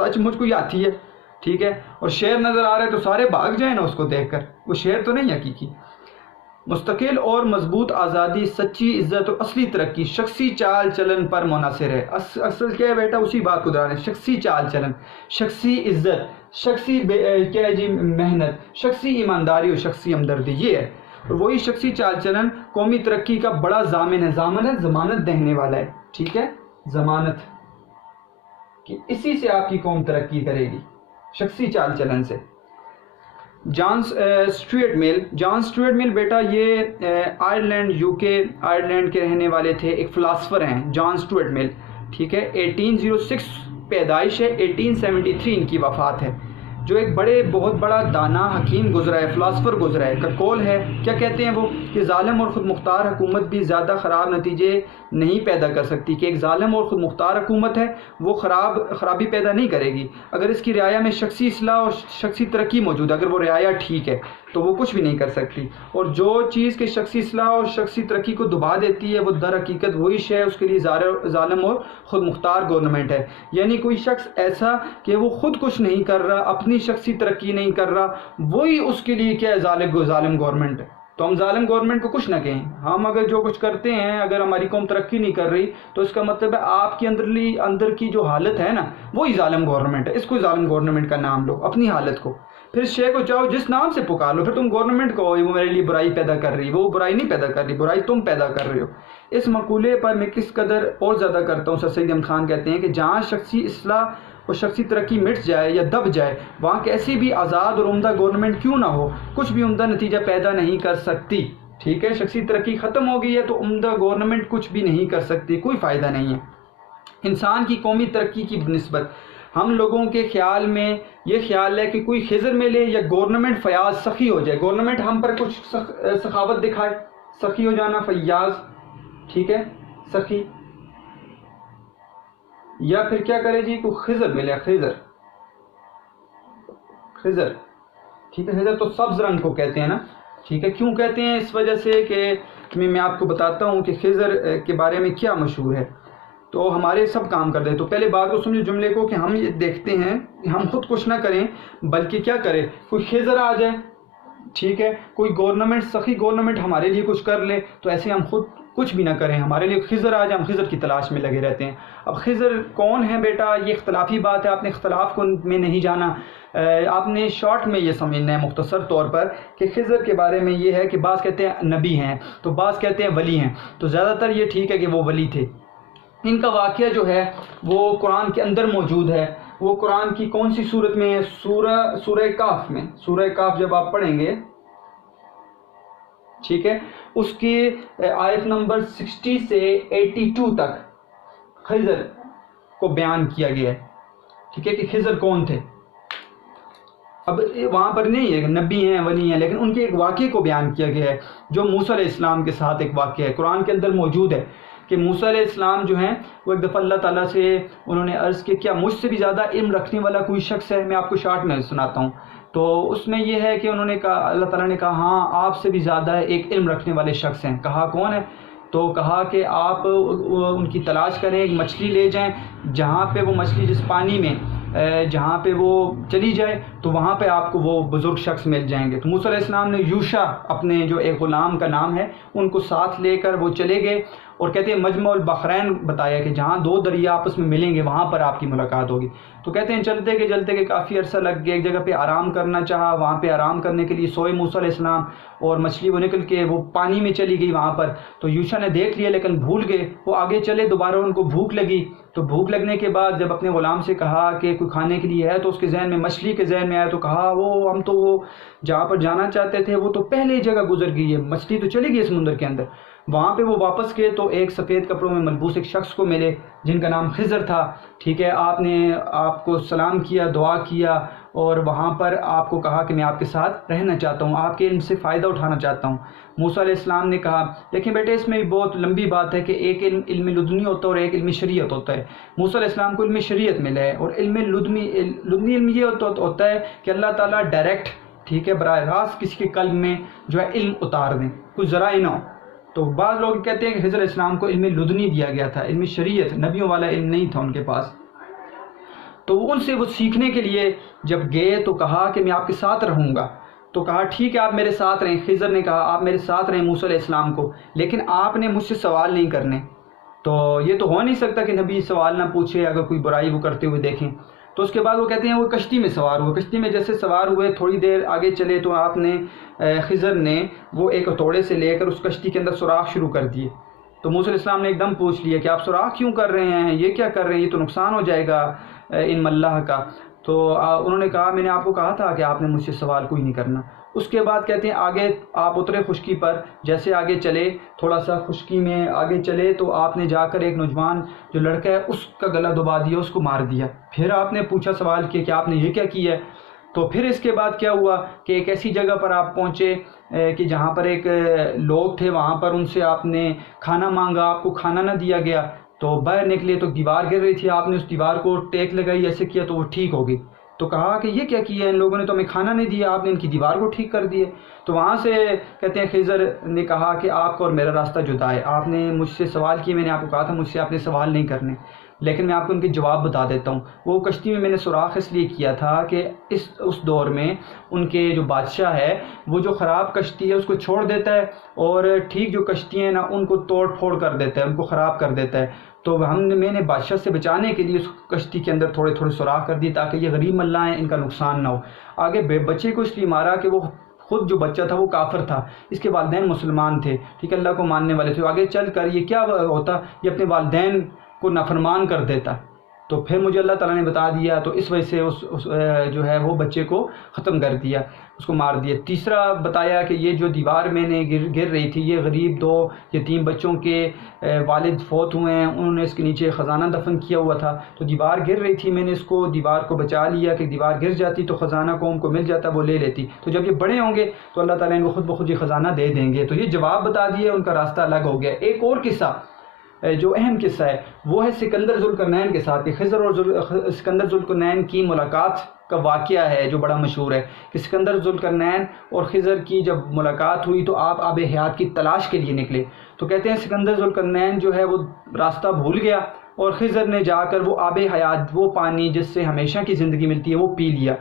سچ مجھ کو یہ آتی ہے، ٹھیک ہے، اور شعر نظر آ رہا ہے تو سارے بھاگ جائیں نا اس کو دیکھ کر، وہ شعر تو نہیں حقیقی۔ مستقل اور مضبوط آزادی، سچی عزت اور اصلی ترقی شخصی چال چلن پر منحصر ہے۔ اصل کیا ہے بیٹا، اسی بات کو دہرانے، شخصی چال چلن، شخصی عزت، شخصی کیا ہے جی محنت، شخصی ایمانداری اور شخصی ہمدردی، یہ ہے۔ اور وہی شخصی چال چلن قومی ترقی کا بڑا ضامن ہے۔ ضامن ضمانت دینے والا ہے، ٹھیک ہے، ضمانت کہ اسی سے آپ کی قوم ترقی کرے گی، شخصی چال چلن سے۔ جان اسٹیورٹ میل بیٹا یہ آئرلینڈ آئرلینڈ کے رہنے والے تھے، ایک فلاسفر ہیں جان اسٹیورٹ میل، ٹھیک ہے، 1806 پیدائش ہے، 1873 ان کی وفات ہے، جو ایک بہت بڑا دانا حکیم گزرا ہے، فلاسفر گزرا ہے۔ کا قول ہے، کیا کہتے ہیں وہ، کہ ظالم اور خود مختار حکومت بھی زیادہ خراب نتیجے نہیں پیدا کر سکتی، کہ ایک ظالم اور خود مختار حکومت ہے وہ خرابی پیدا نہیں کرے گی اگر اس کی رعایا میں شخصی اصلاح اور شخصی ترقی موجود ہے۔ اگر وہ رعایا ٹھیک ہے تو وہ کچھ بھی نہیں کر سکتی، اور جو چیز کے شخصی اصلاح اور شخصی ترقی کو دبا دیتی ہے وہ در حقیقت وہی شے اس کے لیے ظالم اور خود مختار گورنمنٹ ہے۔ یعنی کوئی شخص ایسا کہ وہ خود کچھ نہیں کر رہا، اپنی شخصی ترقی نہیں کر رہا، وہی اس کے لیے کیا ہے، ظالم گورنمنٹ ہے۔ تو ہم ظالم گورنمنٹ کو کچھ نہ کہیں، ہم اگر جو کچھ کرتے ہیں، اگر ہماری قوم ترقی نہیں کر رہی تو اس کا مطلب ہے آپ کی اندر کی جو حالت ہے نا وہی ظالم گورنمنٹ ہے۔ اس کو ظالم گورنمنٹ کا نام لو، اپنی حالت کو، پھر شے کو چاہو جس نام سے پکار لو، پھر تم گورنمنٹ کو وہ میرے لیے برائی پیدا کر رہی، وہ برائی نہیں پیدا کر رہی، برائی تم پیدا کر رہے ہو۔ اس مقولے پر میں کس قدر اور زیادہ کرتا ہوں، سر سید احمد خان کہتے ہیں کہ جہاں شخصی اصلاح اور شخصی ترقی مٹ جائے یا دب جائے، وہاں کیسی بھی آزاد اور عمدہ گورنمنٹ کیوں نہ ہو، کچھ بھی عمدہ نتیجہ پیدا نہیں کر سکتی، ٹھیک ہے۔ شخصی ترقی ختم ہو گئی ہے تو عمدہ گورنمنٹ کچھ بھی نہیں کر سکتی، کوئی فائدہ نہیں ہے۔ انسان کی قومی ترقی کی نسبت ہم لوگوں کے خیال میں یہ خیال ہے کہ کوئی خضر ملے یا گورنمنٹ فیاض سخی ہو جائے، گورنمنٹ ہم پر کچھ سخاوت دکھائے، سخی ہو جانا، فیاض، ٹھیک ہے، سخی، یا پھر کیا کرے جی، کوئی خضر ملے، خضر، ٹھیک ہے، خضر تو سبز رنگ کو کہتے ہیں نا، ٹھیک ہے، کیوں کہتے ہیں، اس وجہ سے کہ میں آپ کو بتاتا ہوں کہ خضر کے بارے میں کیا مشہور ہے، تو ہمارے سب کام کر دیں۔ تو پہلے بات کو سمجھو جملے کو، کہ ہم یہ دیکھتے ہیں کہ ہم خود کچھ نہ کریں بلکہ کیا کرے، کوئی خضر آ جائے، ٹھیک ہے، کوئی گورنمنٹ، سخی گورنمنٹ ہمارے لیے کچھ کر لے، تو ایسے ہم خود کچھ بھی نہ کریں، ہمارے لیے خضر آ جائے، ہم خضر کی تلاش میں لگے رہتے ہیں۔ اب خضر کون ہے بیٹا، یہ اختلافی بات ہے، آپ نے اختلاف کو میں نہیں جانا، آپ نے شارٹ میں یہ سمجھنا ہے مختصر طور پر کہ خضر کے بارے میں یہ ہے کہ بعض کہتے ہیں نبی ہیں تو بعض کہتے ہیں ولی ہیں، تو زیادہ تر یہ ٹھیک ہے کہ وہ ولی تھے۔ ان کا واقعہ جو ہے وہ قرآن کے اندر موجود ہے، وہ قرآن کی کون سی صورت میں ہے، سورہ کہف میں، سورہ کہف جب آپ پڑھیں گے، ٹھیک ہے، اس کی آیت نمبر 60 سے 82 تک خضر کو بیان کیا گیا ہے، ٹھیک ہے، کہ خضر کون تھے۔ اب وہاں پر نہیں ہے نبی ہیں ولی ہیں، لیکن ان کے ایک واقعے کو بیان کیا گیا ہے جو موسیٰ علیہ السلام کے ساتھ ایک واقعہ ہے، قرآن کے اندر موجود ہے کہ موسیٰ علیہ السلام جو ہیں وہ ایک دفعہ اللہ تعالیٰ سے انہوں نے عرض کی کیا مجھ سے بھی زیادہ علم رکھنے والا کوئی شخص ہے، میں آپ کو شارٹ میں سناتا ہوں۔ تو اس میں یہ ہے کہ انہوں نے کہا، اللہ تعالیٰ نے کہا ہاں آپ سے بھی زیادہ ایک علم رکھنے والے شخص ہیں۔ کہا کون ہے، تو کہا کہ آپ ان کی تلاش کریں، ایک مچھلی لے جائیں، جہاں پہ وہ مچھلی جس پانی میں جہاں پہ وہ چلی جائے تو وہاں پہ آپ کو وہ بزرگ شخص مل جائیں گے۔ تو موسیٰ علیہ السلام نے یوشع اپنے جو ایک غلام کا نام ہے ان کو ساتھ لے کر وہ چلے گئے، اور کہتے ہیں مجمع البحرین بتایا کہ جہاں دو دریا آپس میں ملیں گے وہاں پر آپ کی ملاقات ہوگی۔ تو کہتے ہیں چلتے کہ کافی عرصہ لگ گیا، ایک جگہ پہ آرام کرنا چاہا، وہاں پہ آرام کرنے کے لیے سوئے موسیٰ علیہ السلام، اور مچھلی وہ نکل کے وہ پانی میں چلی گئی وہاں پر، تو یوشع نے دیکھ لیا لیکن بھول گئے، وہ آگے چلے، دوبارہ ان کو بھوک لگی، تو بھوک لگنے کے بعد جب اپنے غلام سے کہا کہ کوئی کھانے کے لیے ہے، تو اس کے ذہن میں مچھلی کے ذہن میں آیا، تو کہا وہ ہم تو وہ جہاں پر جانا چاہتے تھے وہ تو پہلے جگہ گزر گئی ہے، مچھلی تو چلی گئی سمندر کے اندر۔ وہاں پہ وہ واپس گئے تو ایک سفید کپڑوں میں ملبوس ایک شخص کو ملے جن کا نام خضر تھا، ٹھیک ہے، آپ نے آپ کو سلام کیا، دعا کیا، اور وہاں پر آپ کو کہا کہ میں آپ کے ساتھ رہنا چاہتا ہوں، آپ کے علم سے فائدہ اٹھانا چاہتا ہوں۔ موسیٰ علیہ السلام نے کہا دیکھیں بیٹے اس میں بہت لمبی بات ہے کہ ایک علم لدنی ہوتا ہے اور ایک علم شریعت ہوتا ہے۔ موسیٰ علیہ السلام کو علم شریعت ملا ہے، اور علم لدنی علم یہ ہوتا ہے کہ اللہ تعالیٰ ڈائریکٹ، ٹھیک ہے، براہ راست کسی کے قلب میں جو ہے علم اتار دیں، کوئی ذرائع نہ ہو۔ تو بعض لوگ کہتے ہیں کہ خضر علیہ السلام کو علم لدنی دیا گیا تھا، علم شریعت، نبیوں والا علم نہیں تھا ان کے پاس۔ تو ان سے وہ سیکھنے کے لیے جب گئے تو کہا کہ میں آپ کے ساتھ رہوں گا. تو کہا ٹھیک ہے آپ میرے ساتھ رہیں. خضر نے کہا آپ میرے ساتھ رہیں موسیٰ علیہ السلام کو، لیکن آپ نے مجھ سے سوال نہیں کرنے. تو یہ تو ہو نہیں سکتا کہ نبی سوال نہ پوچھے اگر کوئی برائی وہ کرتے ہوئے دیکھیں. تو اس کے بعد وہ کہتے ہیں وہ کشتی میں سوار ہوئے. کشتی میں جیسے سوار ہوئے تھوڑی دیر آگے چلے تو آپ نے خضر نے وہ ایک ہتھوڑے سے لے کر اس کشتی کے اندر سوراخ شروع کر دیے. تو موسیٰ علیہ السلام نے ایک دم پوچھ لیا کہ آپ سوراخ کیوں کر رہے ہیں، یہ کیا کر رہے ہیں، یہ تو نقصان ہو جائے گا ان اللہ کا. تو انہوں نے کہا میں نے آپ کو کہا تھا کہ آپ نے مجھ سے سوال کوئی نہیں کرنا. اس کے بعد کہتے ہیں آگے آپ اترے خشکی پر. جیسے آگے چلے تھوڑا سا خشکی میں آگے چلے تو آپ نے جا کر ایک نوجوان جو لڑکا ہے اس کا گلا دبا دیا، اس کو مار دیا. پھر آپ نے پوچھا سوال کیا کہ آپ نے یہ کیا کیا ہے. تو پھر اس کے بعد کیا ہوا کہ ایک ایسی جگہ پر آپ پہنچے کہ جہاں پر ایک لوگ تھے، وہاں پر ان سے آپ نے کھانا مانگا، آپ کو کھانا نہ دیا گیا. تو باہر نکلے تو دیوار گر رہی تھی، آپ نے اس دیوار کو ٹیک لگائی، ایسے کیا تو وہ ٹھیک ہو گئی. تو کہا کہ یہ کیا کیا ہے ان لوگوں نے، تو ہمیں کھانا نہیں دیا، آپ نے ان کی دیوار کو ٹھیک کر دیے. تو وہاں سے کہتے ہیں خضر نے کہا کہ آپ کا اور میرا راستہ جدا ہے. آپ نے مجھ سے سوال کیے، میں نے آپ کو کہا تھا مجھ سے آپ نے سوال نہیں کرنے، لیکن میں آپ کو ان کے جواب بتا دیتا ہوں. وہ کشتی میں نے سوراخ اس لیے کیا تھا کہ اس دور میں ان کے جو بادشاہ ہے وہ جو خراب کشتی ہے اس کو چھوڑ دیتا ہے، اور ٹھیک جو کشتی ہیں نا ان کو توڑ پھوڑ کر دیتا ہے، ان کو خراب کر دیتا ہے. تو میں نے بادشاہ سے بچانے کے لیے اس کشتی کے اندر تھوڑے تھوڑے سوراخ کر دی تاکہ یہ غریب ملا ہیں ان کا نقصان نہ ہو. آگے بچے کو اس لیے مارا کہ وہ خود جو بچہ تھا وہ کافر تھا، اس کے والدین مسلمان تھے، ٹھیک ہے، اللہ کو ماننے والے تھے. آگے چل کر یہ کیا ہوتا، یہ اپنے والدین کو نافرمان کر دیتا. تو پھر مجھے اللہ تعالیٰ نے بتا دیا، تو اس وجہ سے اس جو ہے وہ بچے کو ختم کر دیا، اس کو مار دیا. تیسرا بتایا کہ یہ جو دیوار میں نے گر رہی تھی یہ غریب 2 یتیم بچوں کے والد فوت ہوئے ہیں، انہوں نے اس کے نیچے خزانہ دفن کیا ہوا تھا. تو دیوار گر رہی تھی، میں نے اس کو دیوار کو بچا لیا کہ دیوار گر جاتی تو خزانہ قوم کو مل جاتا، وہ لے لیتی. تو جب یہ بڑے ہوں گے تو اللہ تعالیٰ ان کو خود بخود یہ خزانہ دے دیں گے. تو یہ جواب بتا دیے، ان کا راستہ الگ ہو گیا. ایک اور قصہ جو اہم قصہ ہے وہ ہے سکندر ذوالقرنین کے ساتھ. خضر اور سکندر ذوالقرنین کی ملاقات کا واقعہ ہے جو بڑا مشہور ہے کہ سکندر ذوالقرنین اور خضر کی جب ملاقات ہوئی تو آپ آب حیات کی تلاش کے لیے نکلے. تو کہتے ہیں سکندر ذوالقرنین جو ہے وہ راستہ بھول گیا اور خضر نے جا کر وہ آب حیات، وہ پانی جس سے ہمیشہ کی زندگی ملتی ہے، وہ پی لیا.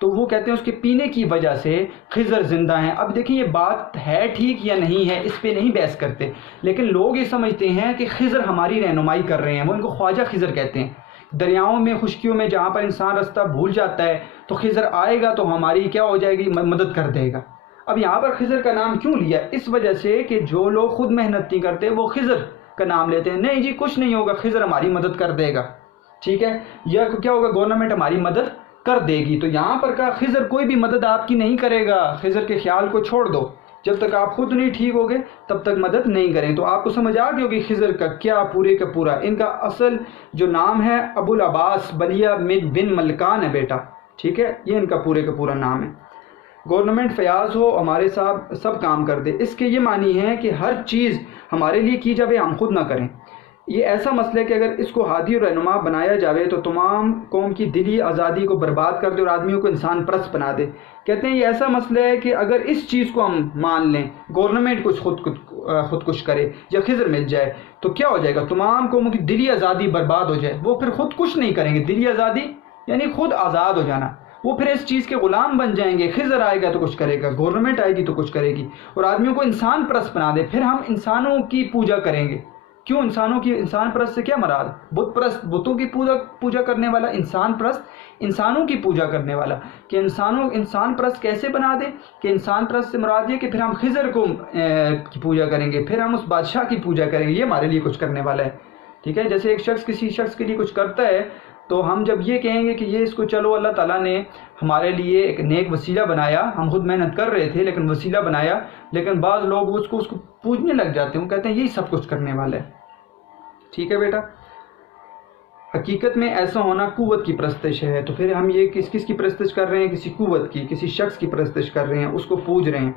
تو وہ کہتے ہیں اس کے پینے کی وجہ سے خضر زندہ ہیں. اب دیکھیں یہ بات ہے ٹھیک یا نہیں ہے، اس پہ نہیں بحث کرتے، لیکن لوگ یہ سمجھتے ہیں کہ خضر ہماری رہنمائی کر رہے ہیں. وہ ان کو خواجہ خضر کہتے ہیں. دریاؤں میں، خشکیوں میں جہاں پر انسان راستہ بھول جاتا ہے تو خضر آئے گا تو ہماری کیا ہو جائے گی، مدد کر دے گا. اب یہاں پر خضر کا نام کیوں لیا؟ اس وجہ سے کہ جو لوگ خود محنت نہیں کرتے وہ خضر کا نام لیتے ہیں. نہیں جی کچھ نہیں ہوگا، خضر ہماری مدد کر دے گا، ٹھیک ہے، یا کیا ہوگا، گورنمنٹ ہماری مدد کر دے گی. تو یہاں پر کہا خضر کوئی بھی مدد آپ کی نہیں کرے گا، خضر کے خیال کو چھوڑ دو، جب تک آپ خود نہیں ٹھیک ہوگے تب تک مدد نہیں کریں. تو آپ کو سمجھ آ گئی ہوگی خضر کا کیا پورے کا پورا. ان کا اصل جو نام ہے ابو العباس بلیہ بن ملکان ہے بیٹا، ٹھیک ہے، یہ ان کا پورے کا پورا نام ہے. گورنمنٹ فیاض ہو ہمارے ساتھ سب کام کر دے، اس کے یہ معنی ہے کہ ہر چیز ہمارے لیے کی جاوے، ہم خود نہ کریں. یہ ایسا مسئلہ ہے کہ اگر اس کو ہادی اور رہنما بنایا جاوے تو تمام قوم کی دلی آزادی کو برباد کر دے اور آدمیوں کو انسان پرست بنا دے. کہتے ہیں یہ ایسا مسئلہ ہے کہ اگر اس چیز کو ہم مان لیں، گورنمنٹ کچھ خودکش کرے یا خضر مل جائے تو کیا ہو جائے گا، تمام قوموں کی دلی آزادی برباد ہو جائے. وہ پھر خود کچھ نہیں کریں گے، دلی آزادی یعنی خود آزاد ہو جانا. وہ پھر اس چیز کے غلام بن جائیں گے. خضر آئے گا تو کچھ کرے گا، گورنمنٹ آئے گی تو کچھ کرے گی، اور آدمیوں کو انسان پرست بنا دے. پھر ہم انسانوں کی پوجا کریں گے. کیوں انسانوں کی، انسان پرست سے کیا مراد، بت پرست، بتوں کی پوجا کرنے والا، انسان پرست انسانوں کی پوجا کرنے والا. کہ انسان پرست کیسے بنا دے کہ انسان پرست سے مراد یہ کہ پھر ہم خضر کو کی پوجا کریں گے، پھر ہم اس بادشاہ کی پوجا کریں گے، یہ ہمارے لیے کچھ کرنے والا ہے. ٹھیک ہے، جیسے ایک شخص کسی شخص کے لیے کچھ کرتا ہے تو ہم جب یہ کہیں گے کہ یہ اس کو چلو اللہ تعالیٰ نے ہمارے لیے ایک نیک وسیلہ بنایا، ہم خود محنت کر رہے تھے لیکن وسیلہ بنایا، لیکن بعض لوگ اس کو پوجنے لگ جاتے ہیں، وہ کہتے ہیں یہی سب کچھ کرنے والا ہے. ٹھیک ہے بیٹا، حقیقت میں ایسا ہونا قوت کی پرستش ہے. تو پھر ہم یہ کس کی پرستش کر رہے ہیں، کسی قوت کی، کسی شخص کی پرستش کر رہے ہیں، اس کو پوج رہے ہیں،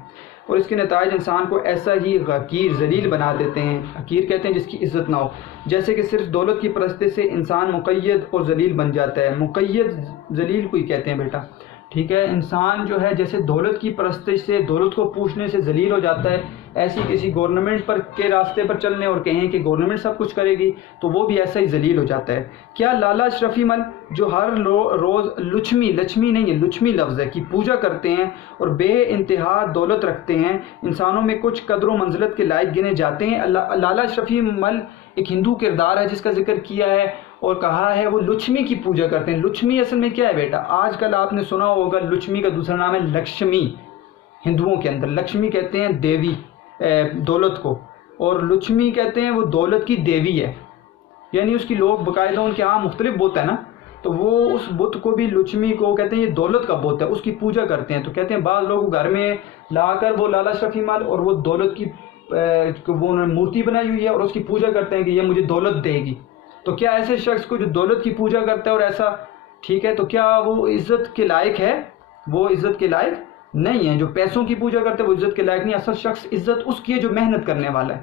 اور اس کے نتائج انسان کو ایسا ہی حقیر ذلیل بنا دیتے ہیں. حقیر کہتے ہیں جس کی عزت نہ ہو، جیسے کہ صرف دولت کی پرستش سے انسان مقید اور ذلیل بن جاتا ہے. مقید ذلیل کو ہی کہتے ہیں بیٹا. ٹھیک ہے، انسان جو ہے جیسے دولت کی پرستش سے، دولت کو پوچھنے سے ذلیل ہو جاتا ہے، ایسی کسی گورنمنٹ پر کے راستے پر چلنے اور کہیں کہ گورنمنٹ سب کچھ کرے گی تو وہ بھی ایسا ہی ذلیل ہو جاتا ہے۔ کیا لالا اشرفی مل جو ہر روز لچھمی نہیں ہے، لچھمی لفظ ہے، کی پوجا کرتے ہیں اور بے انتہا دولت رکھتے ہیں، انسانوں میں کچھ قدر و منزلت کے لائق گنے جاتے ہیں؟ لالا اشرفی مل ایک ہندو کردار ہے جس کا ذکر کیا ہے اور کہا ہے وہ لچھمی کی پوجا کرتے ہیں۔ لچھمی اصل میں کیا ہے بیٹا؟ آج کل آپ نے سنا ہوگا لچھمی کا دوسرا نام ہے لکشمی، ہندوؤں کے اندر لکشمی کہتے ہیں دیوی دولت کو، اور لچھمی کہتے ہیں وہ دولت کی دیوی ہے، یعنی اس کی لوگ باقاعدہ ان کے ہاں مختلف بت ہے نا، تو وہ اس بت کو بھی لچھمی کو کہتے ہیں یہ دولت کا بت ہے، اس کی پوجا کرتے ہیں۔ تو کہتے ہیں بعض لوگ گھر میں لا کر وہ لالا اشرفی مل اور وہ دولت کی وہ انہوں نے مورتی بنائی ہوئی ہے اور اس کی پوجا کرتے ہیں کہ یہ مجھے دولت دے گی۔ تو کیا ایسے شخص کو جو دولت کی پوجا کرتا ہے اور ایسا ٹھیک ہے، تو کیا وہ عزت کے لائق ہے؟ وہ عزت کے لائق نہیں ہے۔ جو پیسوں کی پوجا کرتے ہیں وہ عزت کے لائق نہیں، اصل شخص عزت اس کی ہے جو محنت کرنے والا ہے۔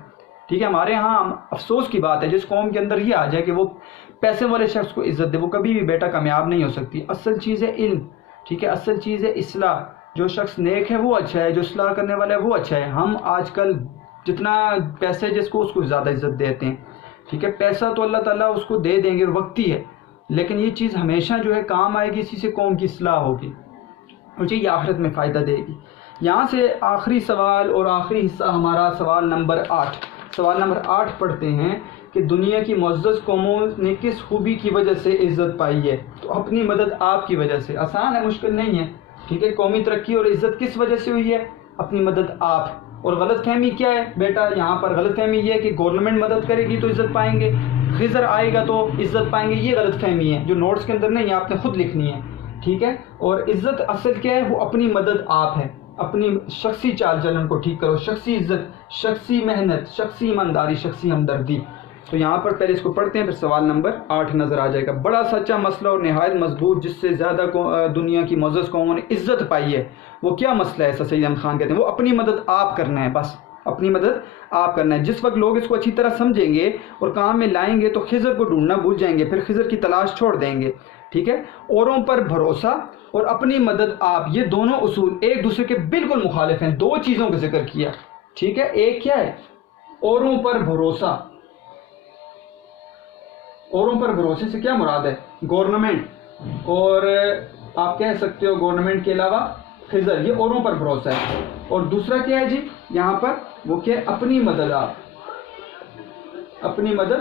ٹھیک ہے، ہمارے ہاں افسوس کی بات ہے جس قوم کے اندر یہ آ جائے کہ وہ پیسے والے شخص کو عزت دے، وہ کبھی بھی بیٹا کامیاب نہیں ہو سکتی۔ اصل چیز ہے علم، ٹھیک ہے، اصل چیز ہے اصلاح۔ جو شخص نیک ہے وہ اچھا ہے، جو اصلاح کرنے والا ہے وہ اچھا ہے۔ ہم آج کل جتنا پیسے جس کو اس کو زیادہ عزت دیتے ہیں، ٹھیک ہے، پیسہ تو اللہ تعالیٰ اس کو دے دیں گے اور وقتی ہے، لیکن یہ چیز ہمیشہ جو ہے کام آئے گی، اسی سے قوم کی اصلاح ہوگی، مجھے یہ آخرت میں فائدہ دے گی۔ یہاں سے آخری سوال اور آخری حصہ ہمارا سوال نمبر 8، سوال نمبر 8 پڑھتے ہیں کہ دنیا کی معزز قوموں نے کس خوبی کی وجہ سے عزت پائی ہے؟ تو اپنی مدد آپ کی وجہ سے۔ آسان ہے، مشکل نہیں ہے، ٹھیک ہے۔ قومی ترقی اور عزت کس وجہ سے ہوئی ہے؟ اپنی مدد آپ۔ اور غلط فہمی کیا ہے بیٹا؟ یہاں پر غلط فہمی یہ ہے کہ گورنمنٹ مدد کرے گی تو عزت پائیں گے، خضر آئے گا تو عزت پائیں گے، یہ غلط فہمی ہے جو نوٹس کے اندر نہیں ہے، آپ نے خود لکھنی ہے، ٹھیک ہے۔ اور عزت اصل کیا ہے؟ وہ اپنی مدد آپ ہے، اپنی شخصی چال چلن کو ٹھیک کرو، شخصی عزت، شخصی محنت، شخصی ایمانداری، شخصی ہمدردی۔ تو یہاں پر پہلے اس کو پڑھتے ہیں پھر سوال نمبر 8 نظر آ جائے گا۔ بڑا سچا مسئلہ اور نہایت مضبوط جس سے زیادہ دنیا کی معزز قوموں نے عزت پائی ہے، وہ کیا مسئلہ ہے؟ سید احمد خان کہتے ہیں وہ اپنی مدد آپ کرنا ہے، بس اپنی مدد آپ کرنا ہے۔ جس وقت لوگ اس کو اچھی طرح سمجھیں گے اور کام میں لائیں گے تو خضر کو ڈھونڈنا بھول جائیں گے، پھر خضر کی تلاش چھوڑ دیں گے، ٹھیک ہے۔ اوروں پر بھروسہ اور اپنی مدد آپ، یہ دونوں اصول ایک دوسرے کے بالکل مخالف ہیں۔ دو چیزوں کا ذکر کیا، ٹھیک ہے۔ ایک کیا ہے؟ اوروں پر بھروسہ۔ اوروں پر بھروسے سے کیا مراد ہے؟ گورنمنٹ، اور آپ کہہ سکتے ہو گورنمنٹ کے علاوہ خضر، یہ اوروں پر بھروسہ ہے۔ اور دوسرا کیا ہے جی یہاں پر؟ وہ کیا ہے؟ اپنی مدد آپ، اپنی مدد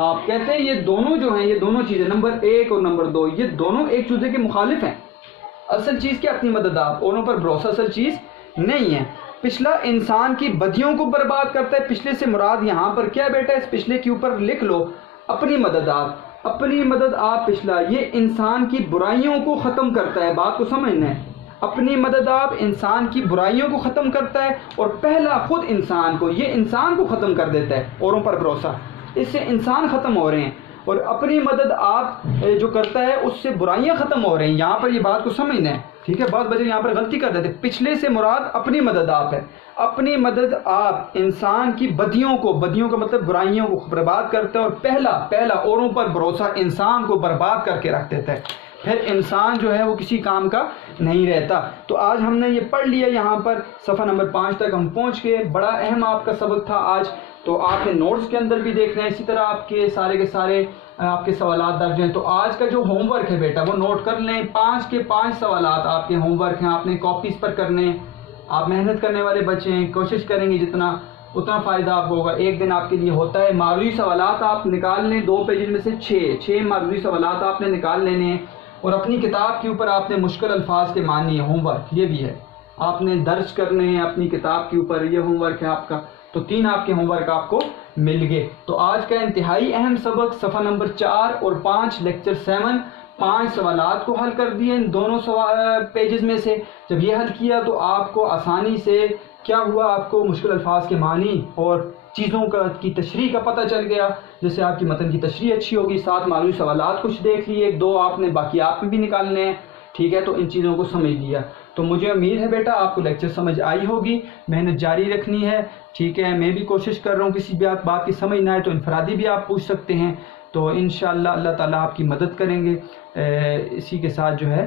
آپ۔ کہتے ہیں یہ دونوں جو ہیں، یہ دونوں چیزیں نمبر 1 اور نمبر 2 یہ دونوں ایک دوسرے کے مخالف ہیں۔ اصل چیز کیا؟ اپنی مدد آپ، اوروں پر بھروسہ اصل چیز نہیں ہے۔ پچھلا انسان کی بدیوں کو برباد کرتا ہے، پچھلے سے مراد یہاں پر کیا بیٹا؟ اس پچھلے کے اوپر لکھ لو اپنی مدد آپ، اپنی مدد آپ پچھلا یہ انسان کی برائیوں کو ختم کرتا ہے، بات کو سمجھنا ہے۔ اپنی مدد آپ انسان کی برائیوں کو ختم کرتا ہے اور پہلا خود انسان کو، یہ انسان کو ختم کر دیتا ہے۔ اوروں پر بھروسہ، اس سے انسان ختم ہو رہے ہیں، اور اپنی مدد آپ جو کرتا ہے اس سے برائیاں ختم ہو رہی ہیں۔ یہاں پر یہ بات کو سمجھنا ہے، ٹھیک ہے۔ بعض بچے یہاں پر غلطی کر دیتے، پچھلے سے مراد اپنی مدد آپ ہے۔ اپنی مدد آپ انسان کی بدیوں کو، بدیوں کا مطلب برائیوں کو برباد کرتا ہے، اور پہلا اوروں پر بھروسہ انسان کو برباد کر کے رکھ دیتا ہے، پھر انسان جو ہے وہ کسی کام کا نہیں رہتا۔ تو آج ہم نے یہ پڑھ لیا، یہاں پر صفحہ نمبر 5 تک ہم پہنچ گئے۔ بڑا اہم آپ کا سبق تھا آج، تو آپ نے نوٹس کے اندر بھی دیکھنا ہے، اسی طرح آپ کے سارے کے سارے آپ کے سوالات درج ہیں۔ تو آج کا جو ہوم ورک ہے بیٹا وہ نوٹ کر لیں، 5 کے 5 سوالات آپ کے ہوم ورک ہیں، آپ نے کاپیز پر کرنے ہیں۔ آپ محنت کرنے والے بچے ہیں، کوشش کریں گے جتنا اتنا فائدہ آپ کو ہوگا۔ ایک دن آپ کے لیے ہوتا ہے، معروضی سوالات آپ نکال لیں، 2 پیجز میں سے 6 معروضی سوالات آپ نے نکال لینے ہیں، اور اپنی کتاب کے اوپر آپ نے مشکل الفاظ کے معنی ہے، ہوم ورک یہ بھی ہے، آپ نے درج کرنے ہیں اپنی کتاب کے اوپر، یہ ہوم ورک ہے آپ کا۔ تو 3 آپ کے ہوم ورک آپ کو مل گئے۔ تو آج کا انتہائی اہم سبق صفحہ نمبر 4 اور 5 لیکچر 7، 5 سوالات کو حل کر دیے ان دونوں پیجز میں سے۔ جب یہ حل کیا تو آپ کو آسانی سے کیا ہوا، آپ کو مشکل الفاظ کے معنی اور چیزوں کی تشریح کا پتہ چل گیا، جیسے آپ کی متن کی تشریح اچھی ہوگی۔ 7 معلومی سوالات کچھ دیکھ لیے، 2 آپ نے باقی آپ میں بھی نکالنے ہیں، ٹھیک ہے۔ تو ان چیزوں کو سمجھ لیا۔ تو مجھے امید ہے بیٹا آپ کو لیکچر سمجھ آئی ہوگی، محنت جاری رکھنی ہے، ٹھیک ہے۔ میں بھی کوشش کر رہا ہوں، کسی بھی بات کی سمجھ نہ آئے تو انفرادی بھی آپ پوچھ سکتے ہیں۔ تو انشاءاللہ اللہ تعالیٰ آپ کی مدد کریں گے۔ اسی کے ساتھ جو ہے